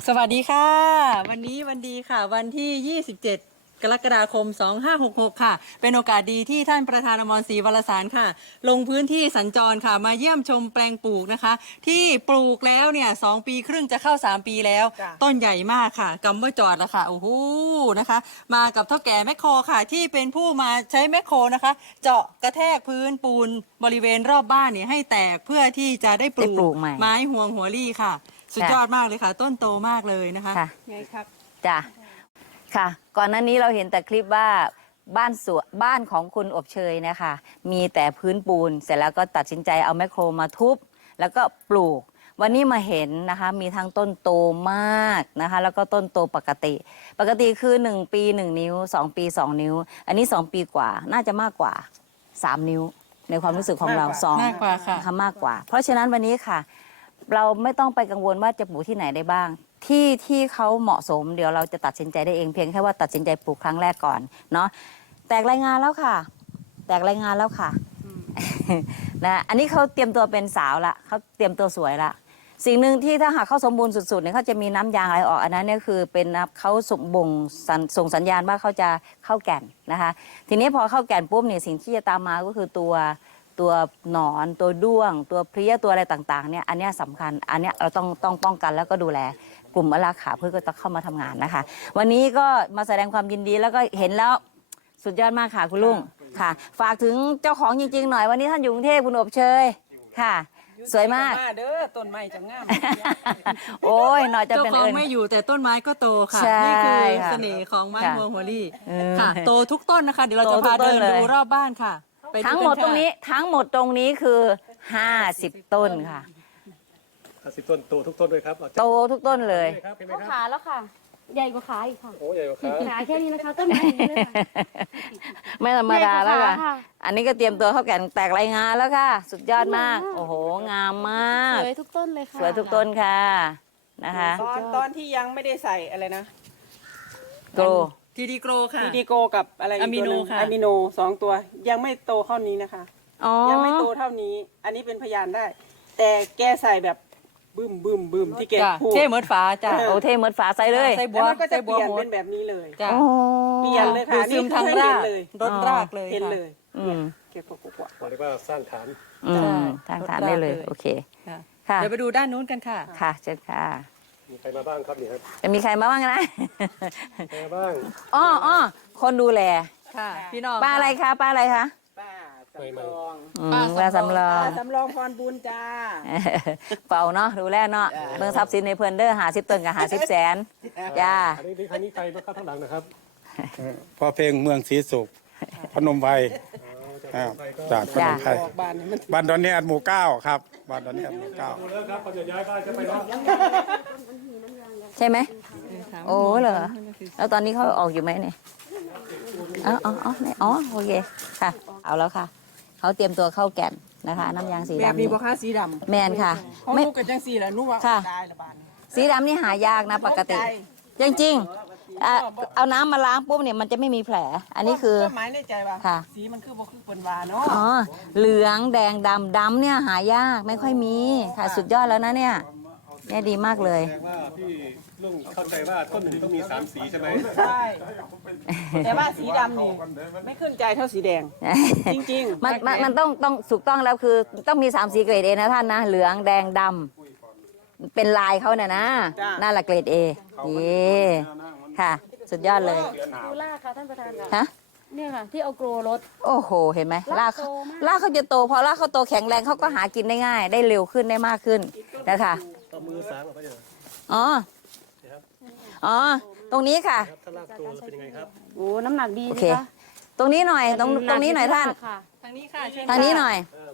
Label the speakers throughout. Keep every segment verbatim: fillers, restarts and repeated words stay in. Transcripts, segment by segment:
Speaker 1: สวัสดีค่ะวันนี้วันดีค่ะวันที่ยี่สิบเจ็ดกรกฎาคมสองพันห้าร้อยหกสิบหกค่ะเป็นโอกาสดีที่ท่านประธานอมรศรีวรสารค่ะลงพื้นที่สัญจรค่ะมาเยี่ยมชมแปลงปลูกนะคะที่ปลูกแล้วเนี่ยสองปีครึ่งจะเข้าสามปีแล้วต้นใหญ่มากค่ะกำว่าจอดแล้วค่ะโอ้โหนะคะมากับเท่าแก่แมคโครค่ะที่เป็นผู้มาใช้แมคโครนะคะเจาะกระแทกพื้นปูนบริเวณรอบบ้านเนี่ยให้แตกเพื่อที่จะได้ปลูกไม้ห่วงหัวรี่ค่ะสุดยอดมากเลยค่ะต้นโตมากเลยนะคะไงครับ
Speaker 2: จ้ะค่ะก่อนหน้านี้เราเห็นแต่คลิปว่าบ้านสวนบ้านของคุณอบเชยนะคะมีแต่พื้นปูนเสร็จแล้วก็ตัดสินใจเอาแมคโครมาทุบแล้วก็ปลูกวันนี้มาเห็นนะคะมีทั้งต้นโตมากนะคะแล้วก็ต้นโตปกติปกติคือหนึ่งปีหนึ่งนิ้วสองปีสองนิ้วอันนี้สองปีกว่าน่าจะมากกว่าสามนิ้วในความรู้สึกของเราสอง
Speaker 1: มากกว่าค่ะ
Speaker 2: มากกว่าเพราะฉะนั้นวันนี้ค่ะเราไม่ต้องไปกังวลว่าจะปลูกที่ไหนได้บ้างที่ที่เขาเหมาะสมเดี๋ยวเราจะตัดสินใจได้เองเพียงแค่ว่าตัดสินใจปลูกครั้งแรกก่อนเนาะแตกรายงานแล้วค่ะแตกรายงานแล้วค่ะนะอันนี้เขาเตรียมตัวเป็นสาวละเขาเตรียมตัวสวยละสิ่งหนึ่งที่ถ้าหากเขาสมบูรณ์สุดๆเนี่ยเขาจะมีน้ำยางอะไรออกอันนั้นเนี่ยคือเป็นเขาส่งบ่งส่งสัญญาณว่าเขาจะเข้าแก่นนะคะทีนี้พอเข้าแก่นปุ๊บเนี่ยสิ่งที่จะตามมาก็คือตัวตัวหนอนตัวด้วงตัวเพลี้ยตัวอะไรต่างๆเนี่ยอันนี้สำคัญอันนี้เราต้องต้องป้องกันแล้วก็ดูแลกลุ่มอลาขาเพื่อก็ต้องเข้ามาทำงานนะคะวันนี้ก็มาแสดงความยินดีแล้วก็เห็นแล้วสุดยอดมากค่ะคุณลุงค่ะฝากถึงเจ้าของจริงๆหน่อยวันนี้ท่านอยู่กรุงเทพคุณอบเชยค่ะสวยมาก
Speaker 3: เด้อต้นไม้จะงาม
Speaker 2: โอ้ยหน่อยจะเป็น
Speaker 1: เจ้าของไม่อยู่แต่ต้นไม้ก็โตค่ะนี่คือเสน่ห์ของไม้ฮวงหัวรี่ค่ะโตทุกต้นนะคะเดี๋ยวเราจะพาเดินดูรอบบ้านค่ะ
Speaker 2: ทั้งหมดตรงนี้ทั้งหมดตรงนี้คือห้าสิบต้นค่ะ
Speaker 4: ห้าสิบต้นโตทุกต้นเลยครับ
Speaker 2: โตทุกต้นเลย
Speaker 5: ก็ขาแล้วค่ะใหญ่กว่าขาอีกค่ะ
Speaker 4: โอ้ใหญ่กว่าขา
Speaker 5: ขาแค่นี้นะคะต้นไม้นี้เลยค่ะ
Speaker 2: ไม่ธรรมดาแล้วค่ะอันนี้ก็เตรียมตัวเข้าแก่นแตกรายงานแล้วค่ะสุดยอดมากโอ้โหงามมาก
Speaker 5: สวยทุกต้นเลยค่ะ
Speaker 2: สวยทุกต้นค่ะนะคะ
Speaker 3: ตอนตอนที่ยังไม่ได้ใส่อะไรนะ
Speaker 2: โก
Speaker 1: ทีดีโกรค่ะ
Speaker 3: ทีดีโกกับอะไรอะมิโนค่ะอะมิโนสองตัวยังไม่โตเท่านี้นะคะยังไม่โตเท่านี้อันนี้เป็นพยานได้ แต่แกใส่แบบบึ้มบึ้มบึ้มที่แกพูด
Speaker 1: เท่เหมือนฟ้าจ้ะ
Speaker 2: โอเท่เหมือนฟ้าใส่เลย
Speaker 1: ใส่บัว
Speaker 3: ก็จะเปลี่ยนเป็นแบบนี้เลย
Speaker 1: จ้ะ
Speaker 3: เปลี่ยนเลยค่ะ
Speaker 1: นี่ทางรากรถรากเลย
Speaker 3: เห็นเลย
Speaker 2: อืม
Speaker 3: เก็บกวาด
Speaker 4: เรียกว่าสร้างฐาน
Speaker 2: อืมสร้างฐานได้เลยโอเค
Speaker 1: ค่ะเดี๋ยวไปดูด้านนู้นกันค่ะ
Speaker 2: ค่ะเชิญค่ะ
Speaker 4: มีใครมาบ้างครับนี่ครับ
Speaker 2: จะมีใครมาบ้างนะ
Speaker 4: ใครมาบ้าง
Speaker 2: อ๋ออ๋อคนดูแล
Speaker 1: ค่ะพี่น้อง
Speaker 2: ป้าอะไรคะป้าอะไรคะ
Speaker 3: ป้าสำรอง
Speaker 2: ป้าสำรอง
Speaker 3: สำรองพรบุญจ้า
Speaker 2: เป่าเนาะดูแลเนาะเมืองทรัพย์สินในเพื่อนเด้อหาสิบต้นกับหาสิบแสนจ้า
Speaker 4: อันนี้ใครนี้ใครมาเข้าข้างหลังนะครับ
Speaker 6: พอเพลงเมืองศรีสุขพนมไพรจากพนมไพรบ้านดอนเนียหมู่เก้าครับบ้านดอนเนียหมู่เก้า
Speaker 4: ดูแล้วครับเขาจะย้ายบ้านจะไปแล้ว
Speaker 2: ใช่ไหมโอ้เหรอแล้วตอนนี้เขาออกอยู่ไหมเนี่ยอ๋ออ๋ออ๋ออ๋อโอเคค่ะเอาแล้วค่ะเขาเตรียมตัวเข้าแก่นนะคะน้ำยางสีดำ
Speaker 3: แบบนี้บ่คะสีดำ
Speaker 2: แมนค่ะ
Speaker 3: ไม่ลูกกันจังสีแหละนุ่ว่าได้ละบาน
Speaker 2: สีดำนี่หายากนะปกติจริงๆเอาน้ำมาล้างปุ๊บเนี่ยมันจะไม่มีแผลอันนี้คือ
Speaker 3: หมายในใจว่าสีมันคือบ่คือเป็นวาเนาะ
Speaker 2: อ๋อเหลืองแดงดำดำเนี่ยหายากไม่ค่อยมีค่ะสุดยอดแล้วนะเนี่ยเนี่ยดีมากเลย
Speaker 4: แสดงว่าพี่ลุงเข้าใจว่าต้นหนึ่งต้องมีสามสีใช่ไหม
Speaker 3: ใช่แต่ว่าสีดำนี่ไม่ขึ้นใจเท่าสีแดงจริง
Speaker 2: ๆมันมันมันต้องต้องถูกต้องแล้วคือต้องมีสามสีเกรดเอนะท่านนะเหลืองแดงดำเป็นลายเขาเนี่ยนะน่าละเกรดเอนี่ค่ะสุดยอดเลย
Speaker 5: ดูลากค่ะท่านประธาน
Speaker 2: ฮะ
Speaker 5: เนี่ยค่ะที่เอาโกรรถ
Speaker 2: โอ้โหเห็นไหมลากลากเขาจะโตพอลากเขาโตแข็งแรงเขาก็หากินได้ง่ายได้เร็วขึ้นได้มากขึ้นนะคะ
Speaker 4: มือสามเขาจะ
Speaker 2: อ๋ออ๋อตรงนี้ค่ะ
Speaker 4: ถ้าลากตัวเป็นยังไงครับ
Speaker 5: โอ้น้ำหนักดี
Speaker 2: โอเคตรงนี้หน่อยตรงตรงนี้หน่อยท่าน
Speaker 1: ทางนี้ค่ะ
Speaker 2: ทางนี้หน่อย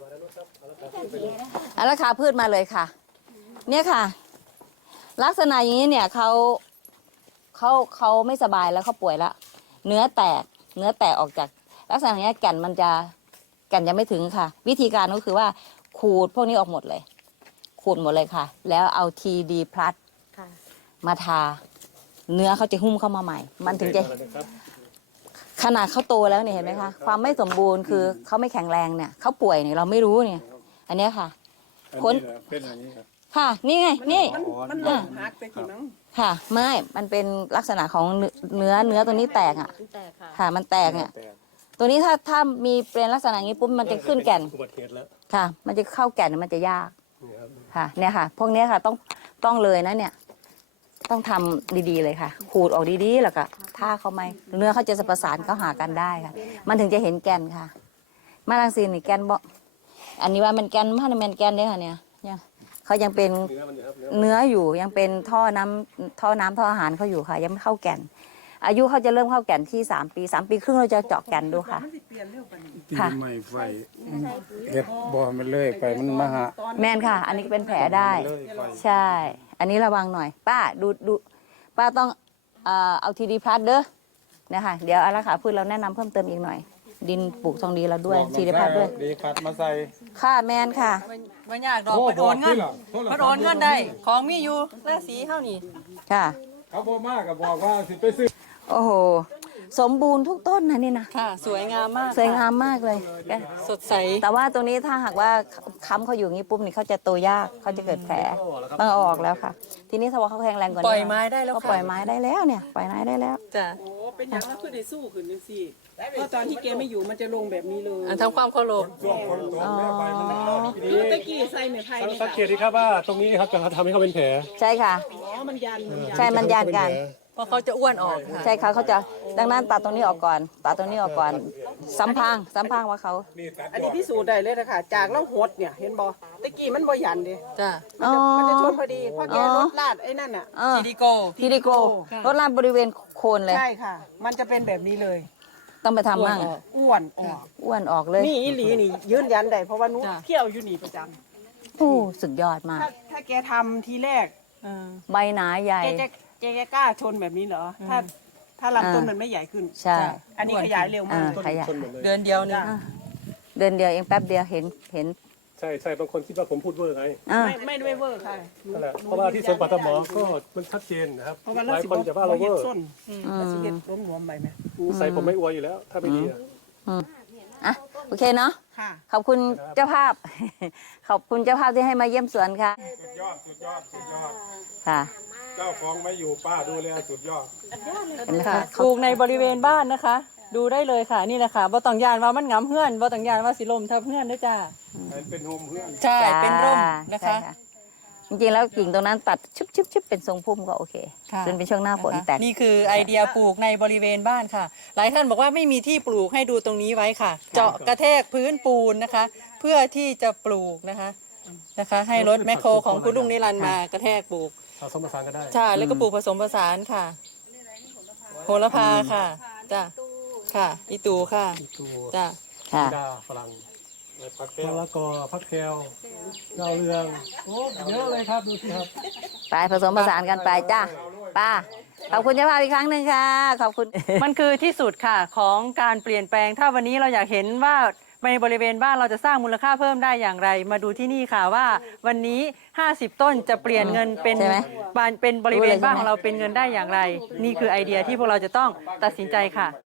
Speaker 2: อาราคาพืชมาเลยค่ะเนี่ยค่ะลักษณะอย่างนี้เนี่ยเขาเขาเขาไม่สบายแล้วเขาป่วยแล้วเนื้อแตกเนื้อแตกออกจากลักษณะอย่างนี้แก่นมันจะแก่นยังไม่ถึงค่ะวิธีการก็คือว่าขูดพวกนี้ออกหมดเลยขูดหมดเลยค่ะแล้วเอาทีดีพลัสมาทาเนื้อเขาจะหุ้มเข้ามาใหม่มันถึงจะขนาดเขาโตแล้วเนี่ยเห็นไหมคะความไม่สมบูรณ์คือเขาไม่แข็งแรงเนี่ยเขาป่วยเนี่ยเราไม่รู้เนี่ยอันนี้ค่ะ
Speaker 6: คนเป็นอย่างนี้ครับ
Speaker 2: ค่ะนี่ไงนี่
Speaker 3: มันหลงหักไปกี่มั้ง
Speaker 2: ค่ะไม่มันเป็นลักษณะของเนื้อเนื้อตัวนี้แตกอ่ะ
Speaker 5: แตกค่ะ
Speaker 2: ค่ะมันแตกเนี่ยตัวนี้ถ้าถ้ามีเป็นลักษณะอย่างนี้ปุ๊บมันจะขึ้นแก่น
Speaker 4: อุบัติเหตุแล้ว
Speaker 2: ค่ะ มันจะเข้าแก่นมันจะยาก
Speaker 4: นี่ครับ
Speaker 2: ค่ะเนี่ยค่ะ พวกเนี้ยค่ะต้องต้องเลยนะเนี่ย ต้องทำดีๆเลยค่ะ ขูดออกดีๆแล้วก็ท่าเขาไหมเนื้อเขาจะประสานเข้าหากันได้ค่ะ มันถึงจะเห็นแก่นค่ะมาลังซีนี่แก่นบ่อันนี้ว่ามันแก่นมันเป็นแก่นเนี่ยค่ะเนี่ยเนี่ยเขายังเป็น
Speaker 4: เนื้อมันอยู่ครับเนื้อ
Speaker 2: เนื้ออยู่ยังเป็นท่อน้ำท่อน้ำท่ออาหารเขาอยู่ค่ะ ยังไม่เข้าแก่น อายุเขาจะเริ่มเข้าแก่นที่สามปีสามปีครึ่งเราจะเจาะแก่นดูค่ะ
Speaker 6: ตี
Speaker 2: ค่ะ
Speaker 6: ไม่ไฟเฮ็ดบ่มันเลยไปมันมาหา
Speaker 2: แม่นค่ะ อันนี้เป็นแผลได้
Speaker 6: เลยไฟ
Speaker 2: ใช่ อันนี้ระวังหน่อย ป้าดูดูป้าต้องเอ่อเอาทีดีพลัสเด้อนะคะเดี๋ยวอาราขาพืชเราแนะนำเพิ่มเติมอีกหน่อย ดินปลูกทองดีเราด้วยทีดีพลัสด้วย
Speaker 6: ดีพัดมาใส่
Speaker 2: ค่ะแมนค่ะ
Speaker 1: ไม่ยากดอก
Speaker 6: โอ้
Speaker 1: มันโอนเงิน
Speaker 6: บอกที่หรอ
Speaker 1: มันโอนเงินได้ ของมีอยู่ราศีเท่านี้
Speaker 2: ค่ะ
Speaker 6: เขาบ่มากก็บอกว่าสิไปซื้อ
Speaker 2: โอ้โห สมบูรณ์ทุกต้นนะนี่นะ
Speaker 1: ค่ะ สวยงามมาก
Speaker 2: สวยงามมากเลย
Speaker 1: สดใส
Speaker 2: แต่ว่าตรงนี้ถ้าหากว่าค้ำเขาอยู่อย่างนี้ปุ๊บนี่เขาจะโตยากเขาจะเกิดแผลต้องเอาออกแล้วค่ะ ทีนี้ถ้าว่าเขาแข็งแรงกว่านี้
Speaker 1: ปล่อยไม้ได้แล้ว
Speaker 2: ก็
Speaker 1: ค่ะ
Speaker 2: ปล่อยไม้ได้แล้วเนี่ยปล่อยไม้ได้แล้ว
Speaker 1: จ้ะ
Speaker 3: โอ้เป็นอย่างนั้นคือได้สู้ขึ้นจังซี่เพราะตอนที่แกไม่อยู่มันจะลงแบบนี้เลย
Speaker 1: อันทำความเคารพ
Speaker 6: ช่วงฝนตกแม่ไฟมันมา
Speaker 3: คือตะกี้ใส่ไม้ไผ่นี่
Speaker 4: สังเกตดีครับว่าตรงนี้ครับจะทำให้เขาเป็นแผล
Speaker 2: ใช่ค่ะ
Speaker 3: อ๋อมันยันมันยัน
Speaker 2: ใช่มันยานกัน
Speaker 1: เพราะเขาจะอ้วนออกค่ะ
Speaker 2: ใช่ค่ะเขาจะดังนั้นตัดตรงนี้ออกก่อนตัดตรงนี้ออกก่อนสัมพังสัมพังว่าเขา
Speaker 6: นี่ตัด
Speaker 3: อัน
Speaker 6: ย
Speaker 3: นี้
Speaker 6: อด
Speaker 3: พิสูจน์ได้เลยนะคะจากเราหดเนี่ยเห็นบ่ตะกี้มันบ่ยันเด้
Speaker 1: จ้ะ
Speaker 3: มันจะมันจะชนพอดีเพราะแกรถลาดไอ้นั่นน่ะ
Speaker 2: เออ
Speaker 1: ทีดีโก
Speaker 2: ทีดีโกรถลาดบริเวณโคนเลย
Speaker 3: ใช่ค่ะ มันจะเป็นแบบนี้เลย
Speaker 2: ต้องไปทำมั่ง
Speaker 3: อ้วนออก
Speaker 2: อ้วนออกเลย
Speaker 3: นี่อีหลีนี่ยืนยันได้เพราะว่าหนุเที่ยวอยู่นี่ประจำ
Speaker 2: โอ้สุดยอดมาก
Speaker 3: ถ้าถ้าแกทำทีแรก
Speaker 1: เออ
Speaker 2: ใบหนาใหญ่
Speaker 3: แกจะแกจะกล้าชนแบบนี้เหรอ ถ้าถ้าลำต้นมันไม่ใหญ่ขึ้น
Speaker 2: ใช่
Speaker 3: อันนี้ขยายเร็วมาก
Speaker 2: อ่าขยาย
Speaker 4: ชนหมดเลย
Speaker 1: เดือนเดียวนี่
Speaker 3: จ้ะ
Speaker 2: เดือนเดียวเองแป๊บเดียวเห็นเห็น
Speaker 4: ใช่ใช่บางคนคิดว่าผมพูดเวอร์ไง
Speaker 2: อ่า
Speaker 3: ไม่ไม่ได้เวอร์ค่ะ
Speaker 4: นั่นแหละเพราะว่าที่สวนป่าตะหมอก็มันชัดเจนนะครับ
Speaker 3: เพราะว่า
Speaker 4: ห
Speaker 3: เรา
Speaker 4: ลาย
Speaker 3: สิ
Speaker 4: คนจะว่าเราเว
Speaker 3: เห็
Speaker 4: อ
Speaker 3: ด
Speaker 4: ร์
Speaker 3: ส้นเราสิเห็ดล้มหัวใบไหม
Speaker 4: ใส่ผมไม่อวยอยู่แล้ว ถ้าไม่ดีอะ
Speaker 2: อ่ะโอเคเนาะ
Speaker 3: ค่ะ
Speaker 2: ขอบคุณเจ้าภาพ ขอบคุณเจ้าภาพที่ให้มาเยี่ยมสวนค่ะ
Speaker 6: สุดยอดสุดยอดสุดยอด
Speaker 2: ค่ะ
Speaker 6: เจ้าของไม่อยู่ป้าดูแลสุดยอด
Speaker 2: เห็นไหม
Speaker 1: ค่ะ
Speaker 2: คะ
Speaker 1: ปลูกในบริเวณบ้านนะคะ ดูได้เลยค่ะนี่แหละค่ะบ่ต้องยานว่ามันงํเฮือนบ่ต้องยานว่าสิลมทับเฮือนด้วยจ้า
Speaker 6: ให้เป็นโฮมเพื่อน
Speaker 1: ใช่ เป็นร่มนะ
Speaker 2: ใช่
Speaker 1: คะ
Speaker 2: จริงๆแล้วกิ่งตรงนั้นตัดชุบชุบชุบเป็นทรงพุ่มก็โอเค
Speaker 1: ค่ะ
Speaker 2: จนเป็นช่วงหน้าฝนแต่
Speaker 1: นี่คือไอเดียปลูกในบริเวณบ้านค่ะ หลายท่านบอกว่าไม่มีที่ปลูกให้ดูตรงนี้ไว้ค่ะ เจาะกระแทกพื้นปูนนะคะ เพื่อที่จะปลูกนะคะนะคะ ให้รถแมคโครของคุณลุงนิรันดร์มากระแทกปลูก
Speaker 4: ผสมผสานกันได้
Speaker 1: ใช่แล้วก็ปลูกผสมผสานค่ะโหระพาค่ะจ้ะค่ะอีตูค่ะ
Speaker 4: ตัว
Speaker 1: จ้ะ
Speaker 2: ค่ะ
Speaker 4: ดาฝรั่งมะละกอพักแคลดาวเรืองโอ้เยอะเลยครับดูสิครับ
Speaker 2: ไปผสมผสานกันไปจ้าป้าขอบคุณเจ้าภาพอีกครั้งหนึ่งค่ะ ขอบคุณ
Speaker 1: มันคือที่สุดค่ะของการเปลี่ยนแปลงถ้าวันนี้เราอยากเห็นว่าในบริเวณบ้านเราจะสร้างมูลค่าเพิ่มได้อย่างไร มาดูที่นี่ค่ะว่าวันนี้ห้าสิบต้นจะเปลี่ยนเงินเป็น
Speaker 2: ใช่ไหม
Speaker 1: บ้านเป็นบริเวณบ้าน
Speaker 2: รู้เลยใช่ไหม
Speaker 1: ของเราเป็นเงินได้อย่างไร นี่คือไอเดียที่พวกเราจะต้องตัดสินใจค่ะ